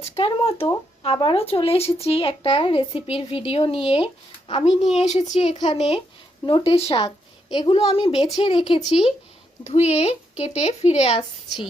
রোজকার মতো আবারও চলে এসেছি একটা রেসিপির ভিডিও নিয়ে। আমি নিয়ে এসেছি এখানে নোটে শাক। এগুলো আমি বেছে রেখেছি, ধুয়ে কেটে ফিরে আসছি।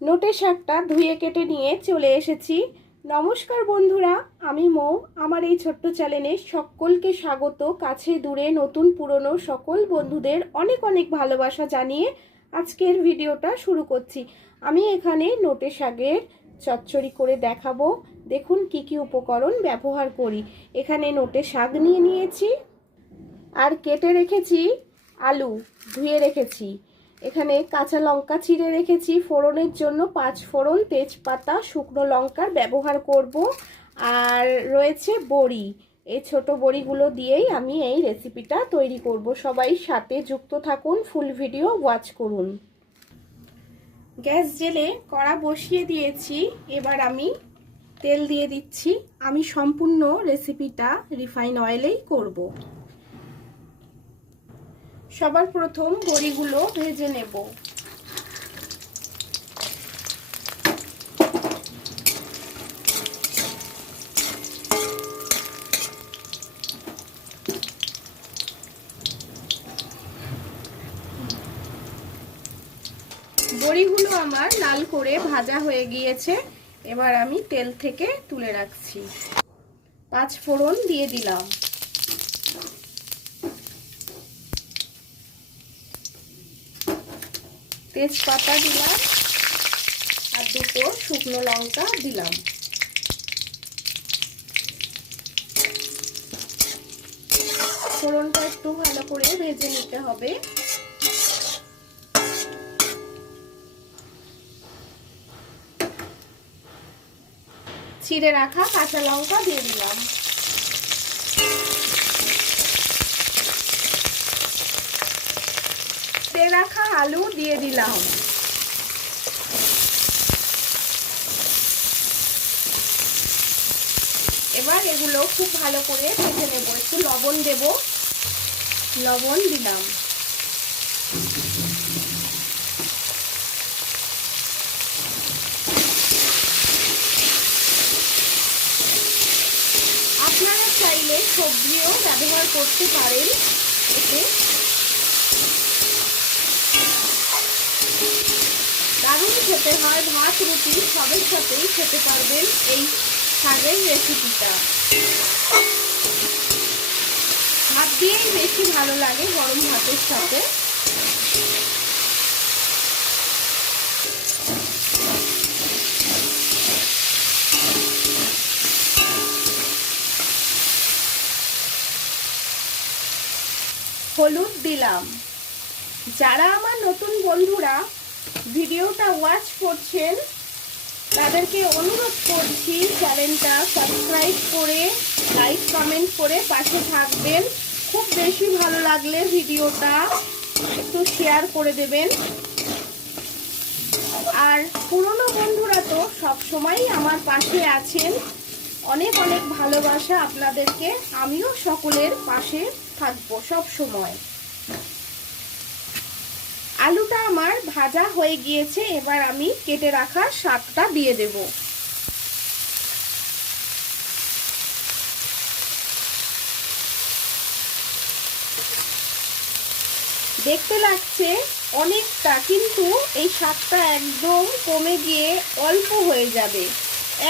নোটে শাকটা ধুয়ে কেটে নিয়ে চলে এসেছি। নমস্কার বন্ধুরা, আমি মৌ। আমার এই ছোট্ট চ্যানেলে সকলকে স্বাগত। কাছে দূরে নতুন পুরনো সকল বন্ধুদের অনেক অনেক ভালোবাসা জানিয়ে আজকের ভিডিওটা শুরু করছি। আমি এখানে নোটে শাকের চচ্চড়ি করে দেখাবো। দেখুন কি কি উপকরণ ব্যবহার করি। এখানে নোটে শাক নিয়ে নিয়েছি, আর কেটে রেখেছি আলু, ধুয়ে রেখেছি। এখানে কাঁচা লঙ্কা চিড়ে রেখেছি ফোড়নের জন্য, 5 ফোড়ন, তেজপাতা, শুকনো লঙ্কার ব্যবহার করব। আর রয়েছে বড়ি। এই ছোট বড়িগুলো দিয়েই আমি এই রেসিপিটা তৈরি করব। সবাই সাথে যুক্ত থাকুন, ফুল ভিডিও ওয়াচ করুন। গ্যাস জেলে কড়া বসিয়ে দিয়েছি। এবার আমি তেল দিয়ে দিচ্ছি। আমি সম্পূর্ণ রেসিপিটা রিফাইন অয়েলেই করব। সবার প্রথম বড়িগুলো ভেজে নেব। বড়িগুলো আমার লাল করে ভাজা হয়ে গিয়েছে। এবার আমি তেল থেকে তুলে রাখছি। 5 ফোড়ন দিয়ে দিলাম, তেজপাতা দিলাম, আর 2টো শুকনো লঙ্কা দিলাম। ফোড়নটা একটু ভালো করে ভেজে নিতে হবে। ছিঁড়ে রাখা কাঁচা লঙ্কা দিয়ে দিলাম। ছিঁড়ে রাখা আলু দিয়ে দিলাম। এবার এগুলো খুব ভালো করে ভেজে নেব। একটু লবণ দেব, লবণ দিলাম। আপনারা চাইলে সবজিও ব্যবহার করতে পারেন। এতে দারুণ খেতে হয়, ভাত রুটি সবের সাথেই খেতে পারবেন এই শাকের রেসিপিটা। ভাত দিয়েই বেশি ভালো লাগে, গরম ভাতের সাথে। হলুদ দিলাম। যারা আমার নতুন বন্ধুরা ভিডিওটা ওয়াচ করছেন তাদেরকে অনুরোধ করছি চ্যানেলটা সাবস্ক্রাইব করে লাইক কমেন্ট করে পাশে থাকবেন। খুব বেশি ভালো লাগলে ভিডিওটা একটু শেয়ার করে দেবেন। আর পুরনো বন্ধুরা তো সব সময় আমার পাশে আছেন। অনেক অনেক ভালোবাসা আপনাদেরকে। আমিও সকলের পাশে থাকবো সব সময়। আলুটা আমার ভাজা হয়ে গিয়েছে। এবার আমি কেটে রাখা শাকটা দিয়ে দেব। দেখতে লাগছে অনেকটা, কিন্তু এই শাকটা একদম কমে গিয়ে অল্প হয়ে যাবে।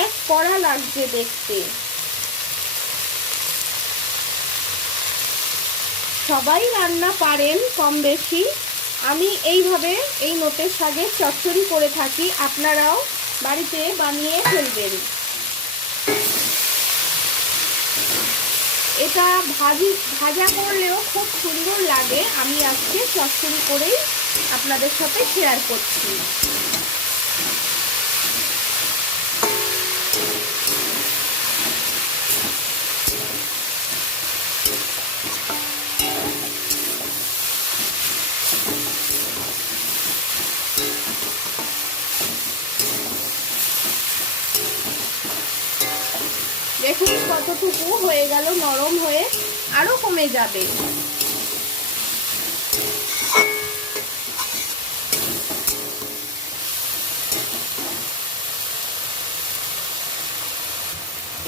এক কড়া লাগছে দেখতে। সবাই রান্না পারেন কম বেশি। আমি এইভাবে এই নোটের শাকের চচ্চড়ি করে থাকি। আপনারাও বাড়িতে বানিয়ে ফেলবেন। এটা ভাজা করলেও খুব সুন্দর লাগে। আমি আজকে চচ্চড়ি করেই আপনাদের সাথে শেয়ার করছি। দেখুন কতটুকু হয়ে গেল, নরম হয়ে আরো কমে যাবে।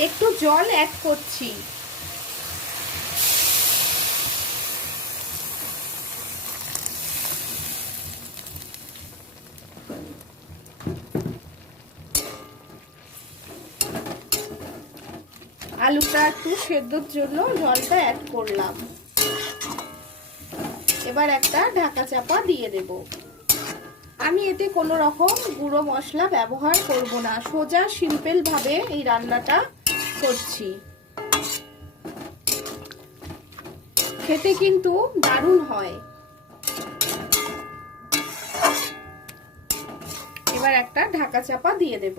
একটু জল অ্যাড করছি। আলুটা একটু সেদ্ধর জন্য জলটা অ্যাড করলাম। এবার একটা ঢাকা চাপা দিয়ে দেব। আমি এতে কোনো রকম গুঁড়ো মশলা ব্যবহার করব না, সোজা সিম্পল ভাবে এই রান্নাটা করছি। খেতে কিন্তু দারুণ হয়। এবার একটা ঢাকা চাপা দিয়ে দেব।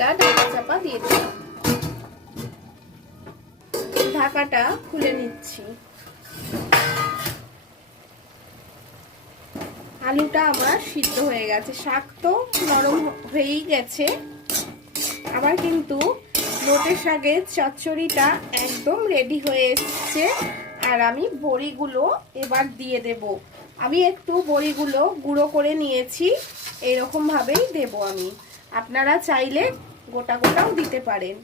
ঢাকা চাপা দিয়ে দিলাম। ঢাকাটা খুলে নিচ্ছি। আলুটা আমার সিদ্ধ হয়ে গেছে, শাক তো নরম হয়েই গেছে। আবার কিন্তু লোটে শাকের চচ্চড়িটা একদম রেডি হয়ে এসেছে। আর আমি বড়িগুলো এবার দিয়ে দেব। আমি একটু বড়িগুলো গুঁড়ো করে নিয়েছি, এরকম ভাবেই দেব আমি। আপনারা চাইলে গোটা গোটাও দিতে পারেন।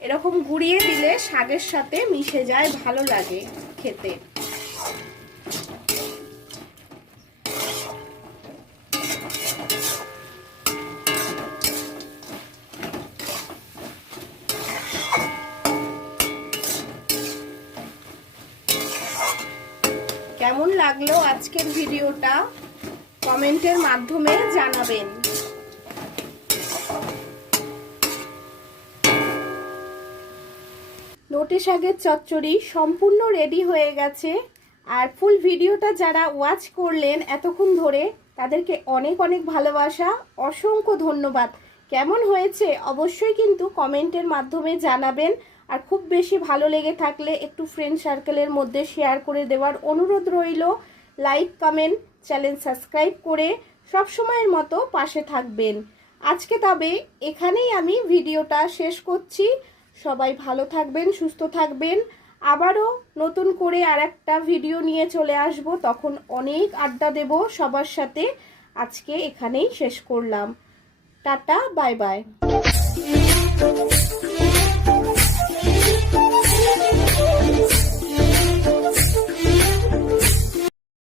এরকম গুঁড়িয়ে দিলে শাকের সাথে মিশে যায়, ভালো লাগে খেতে। কেমন লাগলো আজকের ভিডিওটা কমেন্টের মাধ্যমে জানাবেন। লোটে শাকের চচ্চড়ি সম্পূর্ণ রেডি হয়ে গেছে। আর ফুল ভিডিওটা যারা ওয়াচ করলেন এতক্ষণ ধরে, তাদেরকে অনেক অনেক ভালোবাসা, অসংখ্য ধন্যবাদ। কেমন হয়েছে অবশ্যই কিন্তু কমেন্টের মাধ্যমে জানাবেন। আর খুব বেশি ভালো লেগে থাকলে একটু ফ্রেন্ড সার্কেলের মধ্যে শেয়ার করে দেওয়ার অনুরোধ রইল। লাইক, কমেন্ট, চ্যানেল সাবস্ক্রাইব করে সব সময়ের মতো পাশে থাকবেন। আজকে তবে এখানেই আমি ভিডিওটা শেষ করছি। সবাই ভালো থাকবেন, সুস্থ থাকবেন। আবারও নতুন করে আরেকটা ভিডিও নিয়ে চলে আসব, তখন অনেক আড্ডা দেব সবার সাথে। আজকে এখানেই শেষ করলাম। Tata, bye bye.